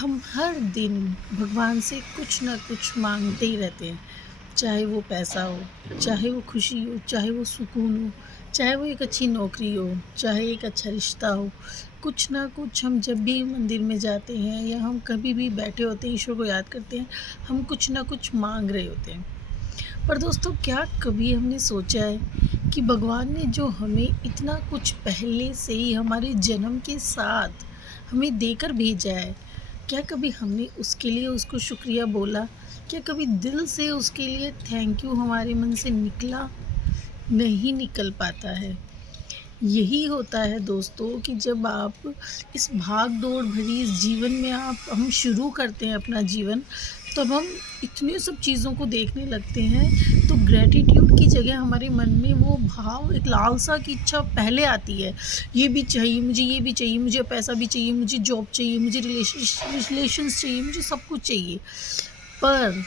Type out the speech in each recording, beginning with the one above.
हम हर दिन भगवान से कुछ ना कुछ मांगते ही रहते हैं। चाहे वो पैसा हो, चाहे वो खुशी हो, चाहे वो सुकून हो, चाहे वो एक अच्छी नौकरी हो, चाहे एक अच्छा रिश्ता हो। कुछ ना कुछ हम जब भी मंदिर में जाते हैं या हम कभी भी बैठे होते हैं, ईश्वर को याद करते हैं, हम कुछ ना कुछ मांग रहे होते हैं। पर दोस्तों, क्या कभी हमने सोचा है कि भगवान ने जो हमें इतना कुछ पहले से ही हमारे जन्म के साथ हमें देकर भेजा है, क्या कभी हमने उसके लिए उसको शुक्रिया बोला? क्या कभी दिल से उसके लिए थैंक यू हमारे मन से निकला? नहीं निकल पाता है। यही होता है दोस्तों कि जब आप इस भाग-दौड़ भरी इस जीवन में हम शुरू करते हैं अपना जीवन, तब हम इतने सब चीज़ों को देखने लगते हैं, तो ग्रैटिट्यूड की जगह हमारे मन में वो भाव, एक लालसा की इच्छा पहले आती है। ये भी चाहिए, मुझे ये भी चाहिए, मुझे पैसा भी चाहिए, मुझे जॉब चाहिए, मुझे रिलेशंस चाहिए, मुझे सब कुछ चाहिए। पर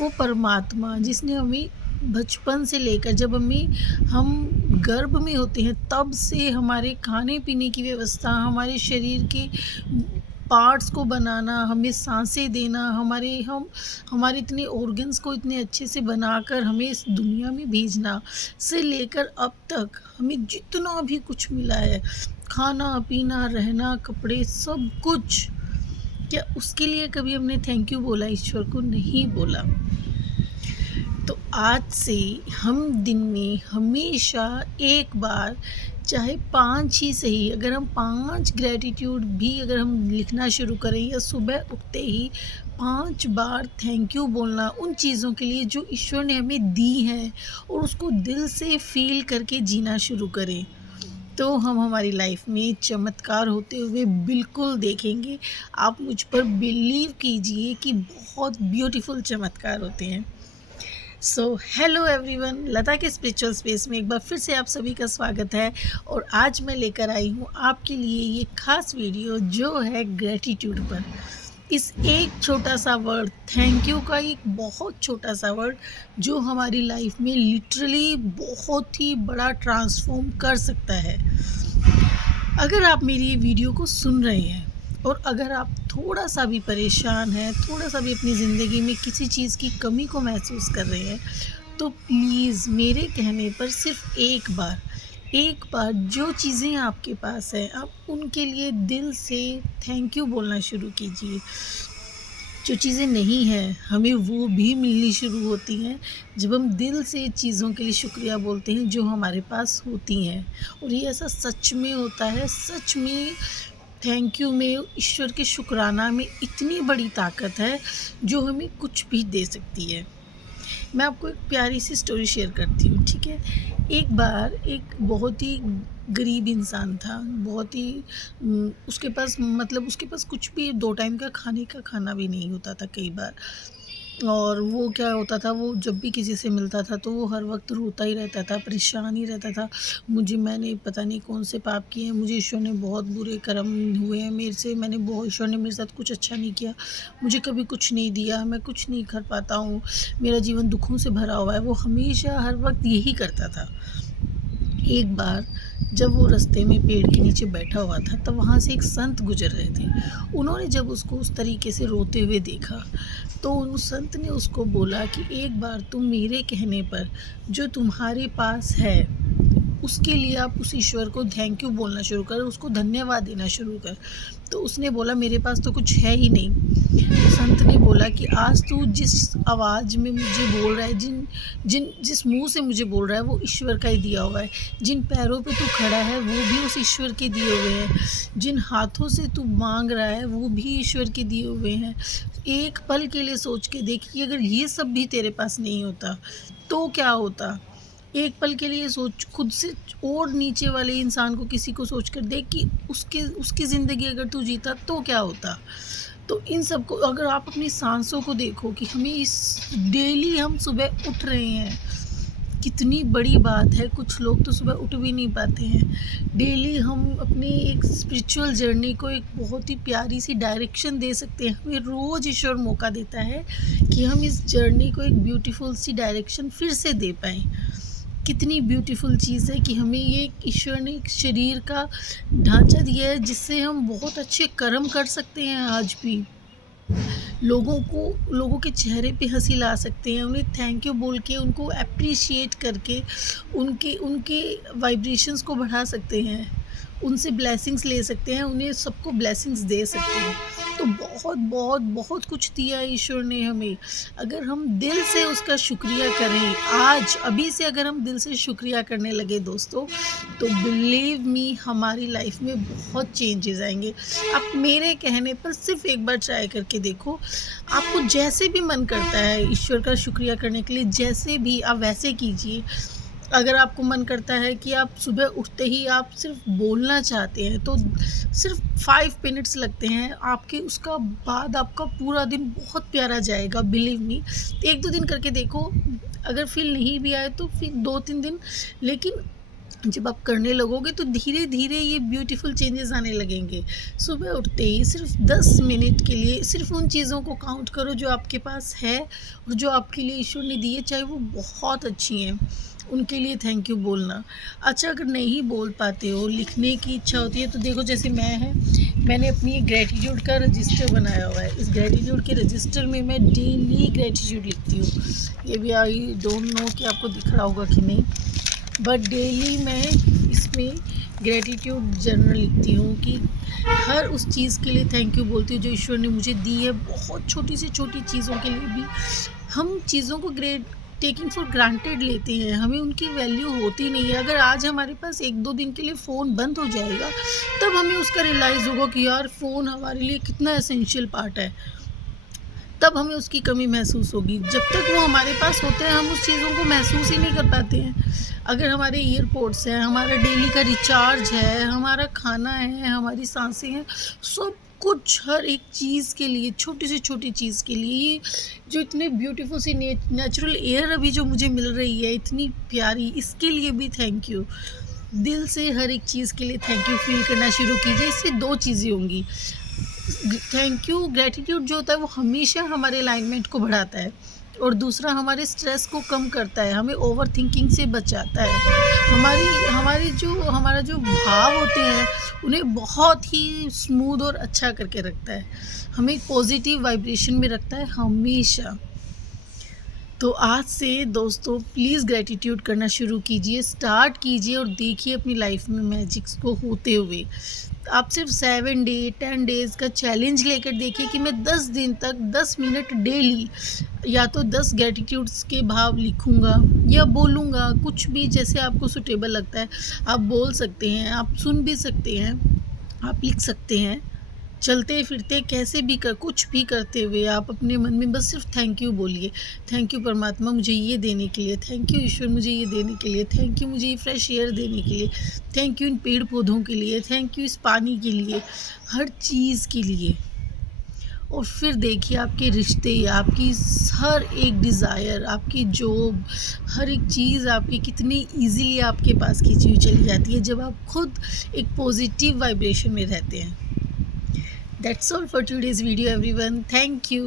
वो परमात्मा जिसने हमें बचपन से लेकर जब हम गर्भ में होते हैं तब से हमारे खाने-पीने की व्यवस्था, हमारे शरीर के पार्ट्स को बनाना, हमें साँसें देना, हमारे इतने ऑर्गन्स को इतने अच्छे से बनाकर हमें इस दुनिया में भेजना से लेकर अब तक हमें जितना भी कुछ मिला है, खाना-पीना, रहना, कपड़े सब कुछ, क्या उसके लिए कभी हमने थैंक यू बोला ईश्वर को? नहीं बोला। तो आज से हम दिन में हमेशा एक बार, चाहे 5 ही सही, अगर हम 5 ग्रैटिट्यूड भी अगर हम लिखना शुरू करें या सुबह उठते ही 5 बार थैंक यू बोलना उन चीज़ों के लिए जो ईश्वर ने हमें दी हैं और उसको दिल से फ़ील करके जीना शुरू करें, तो हम हमारी लाइफ में चमत्कार होते हुए बिल्कुल देखेंगे। आप मुझ पर बिलीव कीजिए कि बहुत ब्यूटीफुल चमत्कार होते हैं। सो हेलो एवरीवन, लता के स्पिरिचुअल स्पेस में एक बार फिर से आप सभी का स्वागत है। और आज मैं लेकर आई हूँ आपके लिए ये खास वीडियो जो है ग्रेटिट्यूड पर। इस एक छोटा सा वर्ड थैंक यू का, एक बहुत छोटा सा वर्ड जो हमारी लाइफ में लिटरली बहुत ही बड़ा ट्रांसफॉर्म कर सकता है। अगर आप मेरी ये वीडियो को सुन रहे हैं और अगर आप थोड़ा सा भी परेशान हैं, थोड़ा सा भी अपनी ज़िंदगी में किसी चीज़ की कमी को महसूस कर रहे हैं, तो प्लीज़ मेरे कहने पर सिर्फ़ एक बार जो चीज़ें आपके पास हैं, आप उनके लिए दिल से थैंक यू बोलना शुरू कीजिए। जो चीज़ें नहीं हैं, हमें वो भी मिलनी शुरू होती हैं जब हम दिल से चीज़ों के लिए शुक्रिया बोलते हैं जो हमारे पास होती हैं। और ये ऐसा सच में होता है, सच में थैंक यू में, ईश्वर के शुक्राना में इतनी बड़ी ताकत है जो हमें कुछ भी दे सकती है। मैं आपको एक प्यारी सी स्टोरी शेयर करती हूँ, ठीक है? एक बार एक बहुत ही गरीब इंसान था, बहुत ही उसके पास कुछ भी 2 टाइम का खाने का खाना भी नहीं होता था कई बार। और वो क्या होता था, वो जब भी किसी से मिलता था तो वो हर वक़्त रोता ही रहता था, परेशान ही रहता था। मैंने पता नहीं कौन से पाप किए हैं, मुझे ईश्वर ने बहुत बुरे कर्म हुए हैं मेरे से, ईश्वर ने मेरे साथ कुछ अच्छा नहीं किया, मुझे कभी कुछ नहीं दिया, मैं कुछ नहीं कर पाता हूँ, मेरा जीवन दुखों से भरा हुआ है। वो हमेशा हर वक़्त यही करता था। एक बार जब वो रास्ते में पेड़ के नीचे बैठा हुआ था, तब वहाँ से एक संत गुज़र रहे थे। उन्होंने जब उसको उस तरीके से रोते हुए देखा, तो उस संत ने उसको बोला कि एक बार तुम मेरे कहने पर जो तुम्हारे पास है, उसके लिए आप उस ईश्वर को थैंक यू बोलना शुरू कर, उसको धन्यवाद देना शुरू कर। तो उसने बोला, मेरे पास तो कुछ है ही नहीं। तो संत ने बोला कि आज तू जिस आवाज़ में मुझे बोल रहा है, जिस मुंह से मुझे बोल रहा है, वो ईश्वर का ही दिया हुआ है। जिन पैरों पे तू खड़ा है वो भी उस ईश्वर के दिए हुए हैं। जिन हाथों से तू मांग रहा है वो भी ईश्वर के दिए हुए हैं। एक पल के लिए सोच के देख कि अगर ये सब भी तेरे पास नहीं होता तो क्या होता। एक पल के लिए सोच, खुद से और नीचे वाले इंसान को, किसी को सोच कर देख कि उसकी ज़िंदगी अगर तू जीता तो क्या होता। तो इन सब को अगर आप अपनी सांसों को देखो कि हमें इस डेली हम सुबह उठ रहे हैं, कितनी बड़ी बात है। कुछ लोग तो सुबह उठ भी नहीं पाते हैं। डेली हम अपनी एक स्पिरिचुअल जर्नी को एक बहुत ही प्यारी सी डायरेक्शन दे सकते हैं। हमें रोज़ ईश्वर मौका देता है कि हम इस जर्नी को एक ब्यूटीफुल सी डायरेक्शन फिर से दे पाएँ। कितनी ब्यूटीफुल चीज़ है कि हमें ये ईश्वर ने एक शरीर का ढांचा दिया है जिससे हम बहुत अच्छे कर्म कर सकते हैं। आज भी लोगों के चेहरे पे हंसी ला सकते हैं, उन्हें थैंक यू बोल के, उनको अप्रिशिएट करके उनके उनके वाइब्रेशंस को बढ़ा सकते हैं, उनसे ब्लेसिंग्स ले सकते हैं, उन्हें सबको ब्लेसिंग्स दे सकते हैं। तो बहुत बहुत बहुत कुछ दिया है ईश्वर ने हमें। अगर हम दिल से उसका शुक्रिया करें, आज अभी से अगर हम दिल से शुक्रिया करने लगे दोस्तों, तो बिलीव मी हमारी लाइफ में बहुत चेंजेस आएंगे। आप मेरे कहने पर सिर्फ एक बार ट्राई करके देखो, आपको जैसे भी मन करता है ईश्वर का शुक्रिया करने के लिए, जैसे भी आप वैसे कीजिए। अगर आपको मन करता है कि आप सुबह उठते ही आप सिर्फ बोलना चाहते हैं, तो सिर्फ 5 मिनट्स लगते हैं आपके, उसका बाद आपका पूरा दिन बहुत प्यारा जाएगा। बिलीव मी, 1-2 दिन करके देखो, अगर फील नहीं भी आए तो फिर 2-3 दिन, लेकिन जब आप करने लगोगे तो धीरे धीरे ये ब्यूटीफुल चेंजेस आने लगेंगे। सुबह उठते ही सिर्फ 10 मिनट के लिए सिर्फ उन चीज़ों को काउंट करो जो आपके पास है और जो आपके लिए ईश्वर ने दी है, चाहे वो बहुत अच्छी हैं, उनके लिए थैंक यू बोलना। अच्छा, अगर नहीं बोल पाते हो, लिखने की इच्छा होती है, तो देखो जैसे मैंने अपनी ग्रेटिट्यूड का रजिस्टर बनाया हुआ है। इस ग्रेटिट्यूड के रजिस्टर में मैं डेली ग्रेटिट्यूड लिखती हूँ। ये भी आई डोंट नो कि आपको दिख रहा होगा कि नहीं, बट डेली मैं इसमें ग्रेटिट्यूड जर्नल लिखती हूँ कि हर उस चीज़ के लिए थैंक यू बोलती हूँ जो ईश्वर ने मुझे दी है। बहुत छोटी से छोटी चीज़ों के लिए भी हम चीज़ों को टेकिंग फॉर ग्रांटेड लेते हैं, हमें उनकी वैल्यू होती नहीं है। अगर आज हमारे पास 1-2 दिन के लिए फ़ोन बंद हो जाएगा, तब हमें उसका रियलाइज़ होगा कि यार फ़ोन हमारे लिए कितना एसेंशियल पार्ट है, तब हमें उसकी कमी महसूस होगी। जब तक वो हमारे पास होते हैं हम उस चीज़ों को महसूस ही नहीं कर पाते हैं। अगर हमारे ईयरपोड्स हैं, हमारा डेली का रिचार्ज है, हमारा खाना है, हमारी सांसें हैं, सब कुछ हर एक चीज़ के लिए, छोटी से छोटी चीज़ के लिए, ये जो इतने ब्यूटीफुल सी नेचुरल एयर अभी जो मुझे मिल रही है इतनी प्यारी, इसके लिए भी थैंक यू। दिल से हर एक चीज़ के लिए थैंक यू फील करना शुरू कीजिए। इससे 2 चीज़ें होंगी। थैंक यू, ग्रेटिट्यूड जो होता है वो हमेशा हमारे अलाइनमेंट को बढ़ाता है, और दूसरा हमारे स्ट्रेस को कम करता है, हमें ओवर थिंकिंग से बचाता है। हमारा जो भाव होते हैं उन्हें बहुत ही स्मूथ और अच्छा करके रखता है, हमें एक पॉजिटिव वाइब्रेशन में रखता है हमेशा। तो आज से दोस्तों प्लीज़ ग्रेटिट्यूड करना शुरू कीजिए, स्टार्ट कीजिए और देखिए अपनी लाइफ में मैजिक्स को होते हुए। आप सिर्फ 7 डे 10 डेज़ का चैलेंज लेकर देखिए कि मैं 10 दिन तक 10 मिनट डेली या तो 10 ग्रेटिट्यूड्स के भाव लिखूंगा या बोलूँगा, कुछ भी जैसे आपको सूटेबल लगता है। आप बोल सकते हैं, आप सुन भी सकते हैं, आप लिख सकते हैं, चलते फिरते कैसे भी कुछ भी करते हुए आप अपने मन में बस सिर्फ थैंक यू बोलिए। थैंक यू परमात्मा मुझे ये देने के लिए, थैंक यू ईश्वर मुझे ये देने के लिए, थैंक यू मुझे ये फ्रेश एयर देने के लिए, थैंक यू इन पेड़ पौधों के लिए, थैंक यू इस पानी के लिए, हर चीज़ के लिए। और फिर देखिए आपके रिश्ते, आपकी हर एक डिज़ायर, आपकी जॉब, हर एक चीज़ आपकी कितनी ईजीली आपके पास खींची हुई चली जाती है जब आप खुद एक पॉजिटिव वाइब्रेशन में रहते हैं। That's all for today's video everyone. Thank you.